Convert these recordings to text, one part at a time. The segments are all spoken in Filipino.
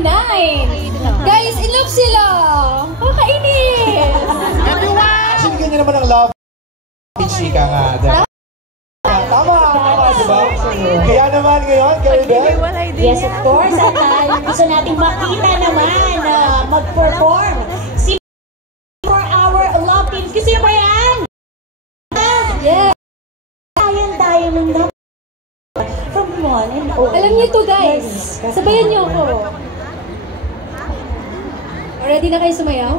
Guys, in love sila! Kakainis! Actually, ganyan naman ang love. Chika nga. Tama, diba? Kaya naman ngayon, kayo din? Yes, of course. At gusto natin makita naman mag-perform si 4-hour love teams. Kasi ba yan? Yeah! Dayan ng from one and all. Alam niyo to, guys. Sabayan niyo ako. Ready na kayo sumayaw?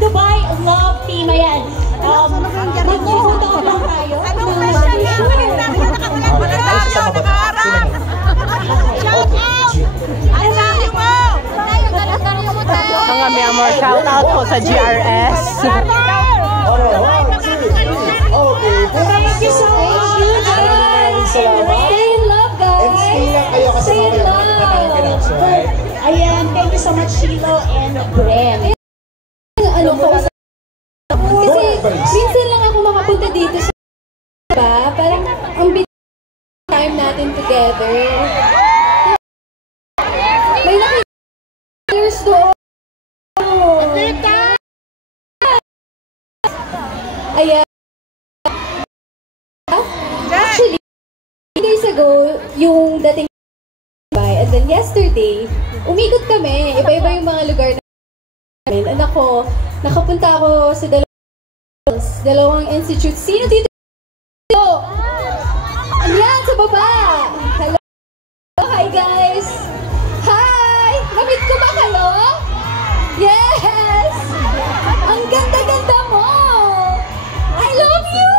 Dubai Love Team, ayan. Magpupunta lang tayo. Anong question niya? Mga miyamor, shout out po sa GRS. Thank you so much, guys! Stay in love, guys! And stay lang kayo kasi mamaya magpapanaganaps, right? Ayan, thank you so much, Shilo and Bren. Ano po? Kasi minsan lang ako makapunta dito sa diba? Parang ang time natin together. May nakita years doon. Ayan. Actually, 2 days ago, yung dating and then yesterday, umikot kami. Iba-iba yung mga lugar na anak ko, nakapunta ako sa Dalawang institute. Sino dito? Ayan, sa baba. Hello. Hi, guys. Hi! Namit ko ba kayo? Yes! Ang ganda-ganda mo! I love you!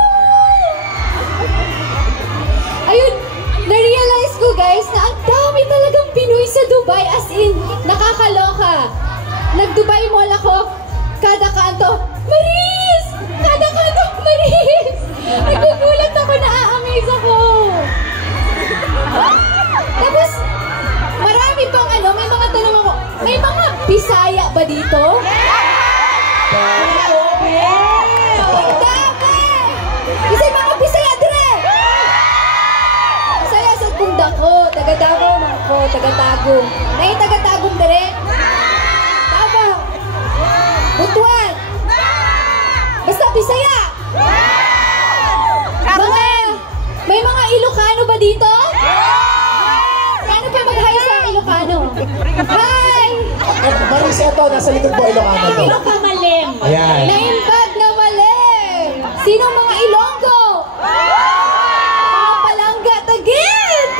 Ayun, na-realize ko, guys, na ang dami talagang Pinoy sa Dubai. As in, nakakaloka. Nag-Dubai Mall ako. Kada kanto, Maris! Kada kanto, Maris! Nagugulat ako, na-amaze ako. Tapos, marami pang may mga tanong ako, may mga Bisaya ba dito? Ang dami! Kasi mga Bisaya dire! Bisaya sa kunda ko, taga-Davao man ko, taga-Tagum. Nay taga-Tagum dire? Davao. Butuan. Basta Bisaya. May mga Ilocano ba dito? Paano pa mag-hi sa Ilocano? Hi! Maris, eto, nasa likod po Ilocano to. Ilocano Malim. Ayan. Naimbag na Malim! Sinong mga Ilonggo? Mga Palangga, Tagid!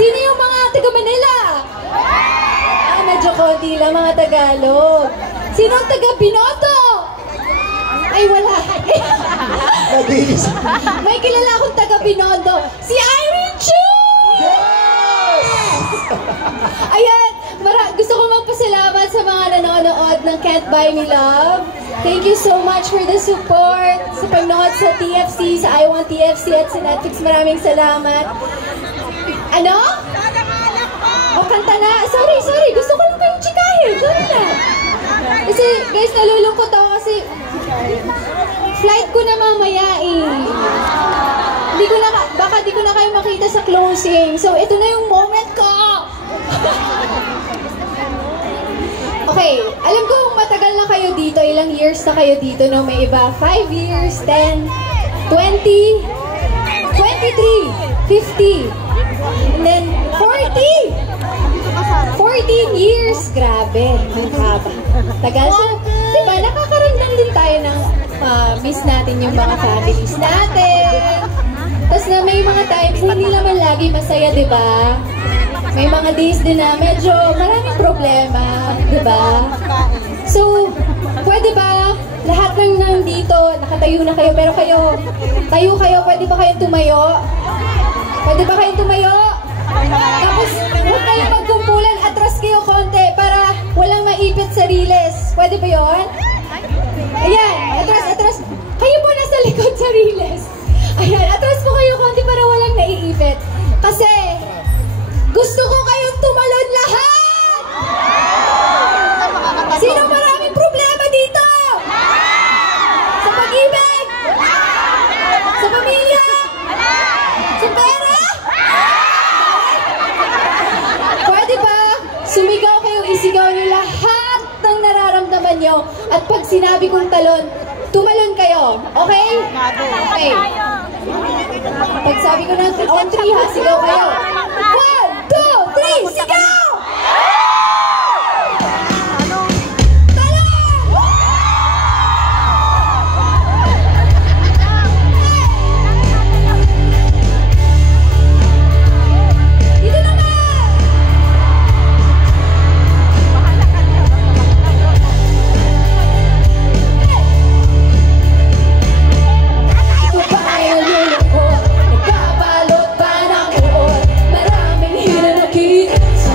Sino yung mga taga Manila? Medyo konti lang mga Tagalog. Sinong taga Binoto? Ay, wala. May kilala akong taga Binondo. Si Irene Chu! Yes! Ayan, gusto ko magpasalamat sa mga nanonood ng Can't Buy Me Love. Thank you so much for the support. Sa panood sa TFC, sa I Want TFC at sa Netflix, maraming salamat. Ano? O, kanta na. Sorry. Gusto ko lang kayong chikahin. Sorry na. Kasi, guys, nalulungkot ako kasi flight ko na mamaya eh. Baka di ko na kayo makita sa closing. So, ito na yung moment ko. Okay, alam ko matagal na kayo dito. Ilang years na kayo dito, no? May iba, 5 years, 10, 20, 23, 50, and then 40. 14 years! Grabe, ang haba. Tagal siya. Diba, nakakaramdam din tayo ng miss natin yung mga families natin. Tapos na may mga times na hindi naman lagi masaya, diba? May mga days din na medyo maraming problema, diba? So, pwede ba lahat ng nandito, nakatayo na kayo, pero tayo kayo, pwede ba kayong tumayo? Pwede ba kayong tumayo? Tapos, huwag kayo magkumpulan, atras kayo konti para walang maipit sa riles. Pwede ba yun? Ayan, atras. Kayo po nasa likod sa riles. Ayan, atras po kayo konti para walang naiipit. Kasi, gusto ko kayong tumalon lahat! Sino maraming problema dito? Sa pag-ibig? Sa pamilya? Sa pera? Pwede ba sumigaw kayo, isigaw niyo lahat ng nararamdaman niyo at pag sinabi kong talon, tumalon kayo. Okay? Okay. Pag sabi ko ng on 3 ha, sigaw kayo. 1, 2, 3, sigaw! Maraming hinanakit sa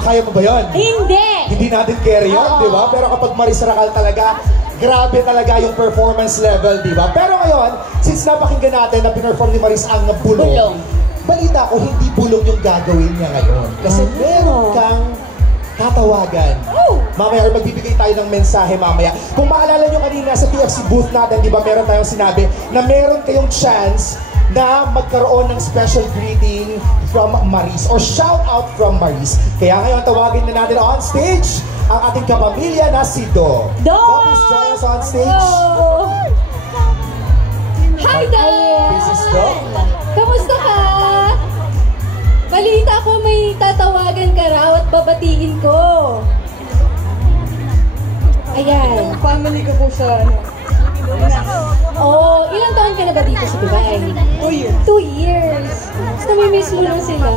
Kaya mo ba yun? Hindi! Hindi natin carry yun, Oo. di ba? Pero kapag Maris Racal talaga, grabe talaga yung performance level, di ba? Pero ngayon, since napakinggan natin na pinerform ni Maris ang bulong, balita ko, hindi bulong yung gagawin niya ngayon. Kasi meron kang tatawagan. Mamaya, or magbibigay tayo ng mensahe mamaya. Kung maalala nyo kanina sa TFC booth natin, di ba, meron tayong sinabi na meron kayong chance na magkaroon ng special greeting from Maris or shout out from Maris. Kaya ngayon, tawagin na natin on stage ang ating kapamilya na si Do. Do! Please join us on stage. Hi, Dad! This is Do. Kamusta ka? Balita ko may tatawagan ka raw at babatiin ko. Ayan. Family ko po sa Oh, ilang taon ka na ba dito sa Dubai? 2 years. 2 years. Mas namimiss mo lang sila.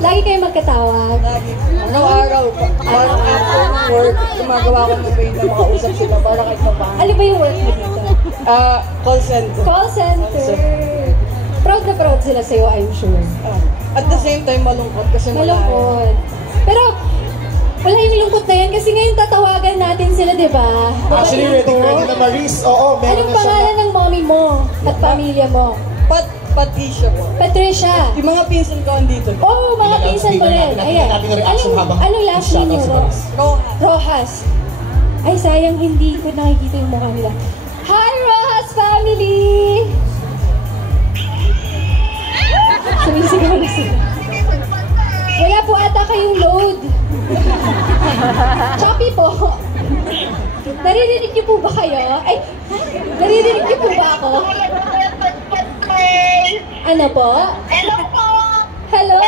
Lagi kayo magkatawag. Lagi. Araw-araw. Parang after work, gumagawa ko ng way na makausap sila para kahit pa paano. Ano ba yung work mo dito? Call center. Call center. Proud na proud sila sa'yo, I'm sure. At the same time, malungkot kasi Malungkot. Pero, wala yung lungkot na yan kasi ngayon tatawagan natin sila, di ba? Actually, ready na Maris. Oo, meron Anong na siya. pangalan ng mommy mo at pamilya mo? Patricia po. Patricia. Yung mga pinsan ko andito. Oh, mga pinsan mo rin. Ayan. natin yung reaction habang Anong last name shoutout si niyo? Maris. Rojas. Ay, sayang hindi ko nakikita yung mukha nila. Hi, Rojas family! Sumisigaw na sila. Wala po ata kayong load. Choppy po. Naririnig niyo po ba kayo? Ay, naririnig niyo po ba ako? Ano po? Hello po! Hello!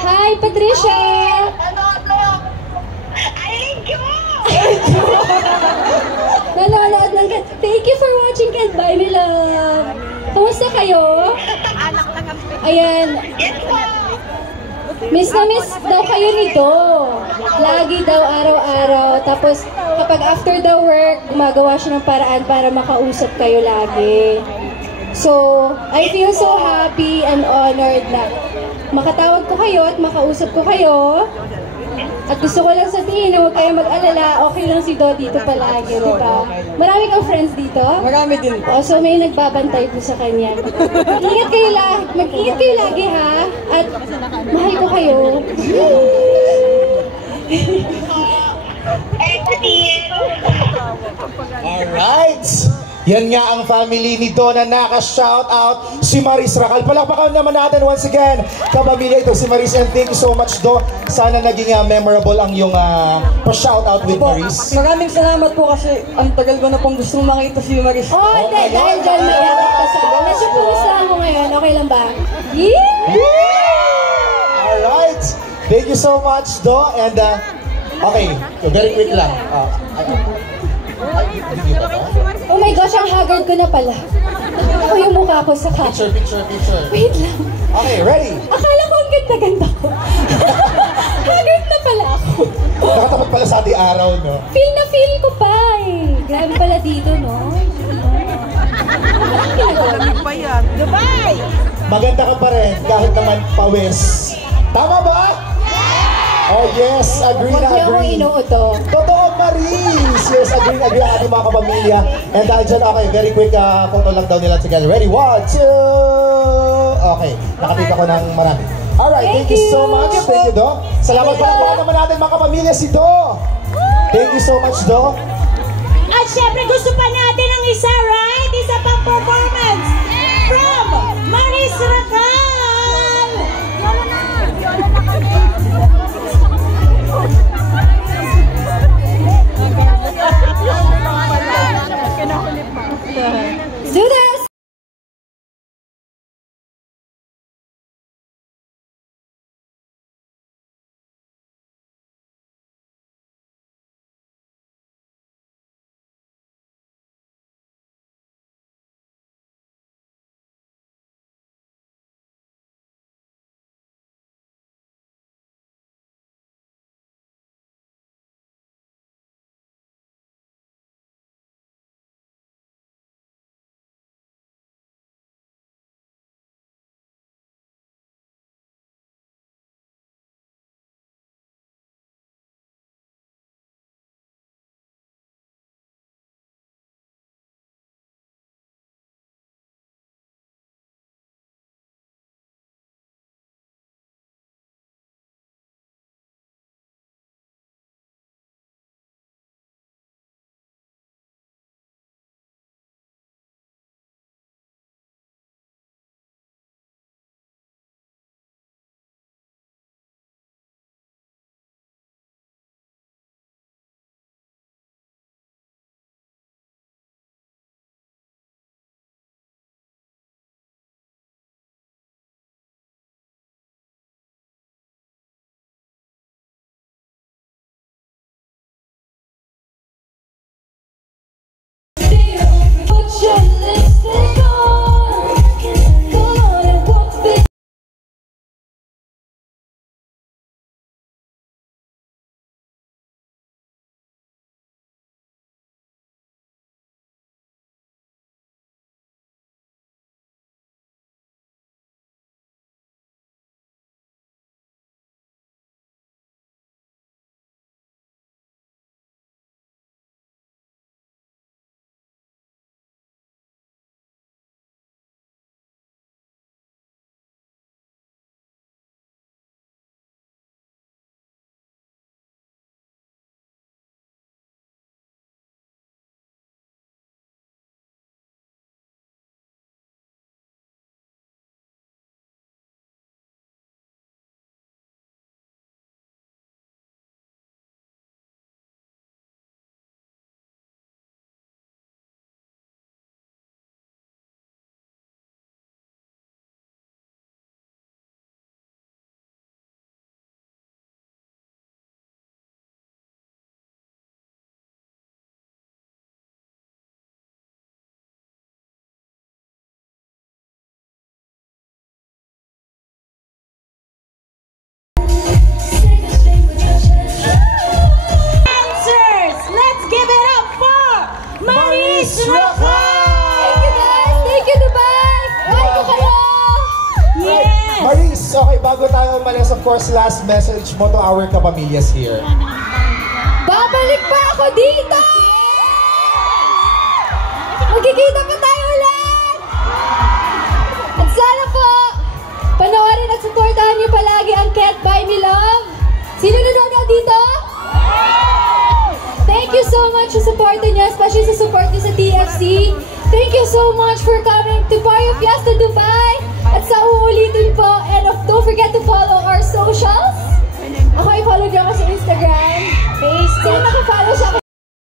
Hi, Patricia! I like you! Nanonood ng Ken. Thank you for watching Ken. Bye, my love. Kamusta kayo? Ayan. Yes po! Miss na miss daw kayo nito. Lagi daw araw-araw. Tapos kapag after the work, gumagawa siya ng paraan para makausap kayo lagi. So, I feel so happy and honored na makatawag ko kayo at makausap ko kayo. At gusto ko lang sabihin na huwag kayo mag-alala, okay lang si Do dito palagi, di ba? Marami kang friends dito? Marami din po. Oh, so may nagbabantay po sa kanya. Mag-ingat kayo mag-ingat kayo lagi ha. At mahal ko kayo. Alright! Yan nga ang family ni Donna naka-shout out si Maris Racal. Palakpakan naman natin once again. Kapamilya ito si Maris and thank you so much Do. Sana naging memorable ang yung pa-shout out with Maris. Maraming salamat po kasi ang tagal ko na pong gusto makita si Maris. Oh, dahil dyan may harap ka sa akin. Medyo kumusta ako ngayon? Okay lang ba? Alright! Thank you so much Do. And okay, so very quick lang. Oh my gosh, ang haggard ko na pala. Ako yung mukha ko sa Picture. Wait lang. Okay, ready? Akala ko ang ganda-ganda ko. Haggard na pala ako. Nakatapat pala sa ating araw, no? Feel na feel ko pa eh. Grabe pala dito, no? Maganda ka pa rin kahit naman pawis. Tama ba? Oh yes, agree Huwag na niyo akong agree. inuuto. Totoo, Maris! Yes, agree ang ating mga kapamilya. And dahil dyan, okay, very quick photo lang daw nila together. Ready? 1, 2... Okay, nakatik ako ng marami. Alright, thank you so much. Thank you, Do. Salamat pala naman natin mga kapamilya si Do. Thank you so much, Do. At syempre gusto pa natin ang isa, right? Isa pang performance from Maris Racal! Yola na kami! Do this! course, last message mo to our kapamilyas here. Babalik pa ako dito! Magkikita pa tayo ulit! At sana po, panoorin at supportahan niyo palagi ang Can't Buy Me Love. Sino nanonood dito? Thank you so much sa support niyo, especially sa support niyo sa TFC. Thank you so much for coming to Barrio Fiesta Dubai. At sa uulitin po, and don't forget to follow our socials. Ako i-follow niyo ako sa Instagram. Facebook. Sino naka-follow siya?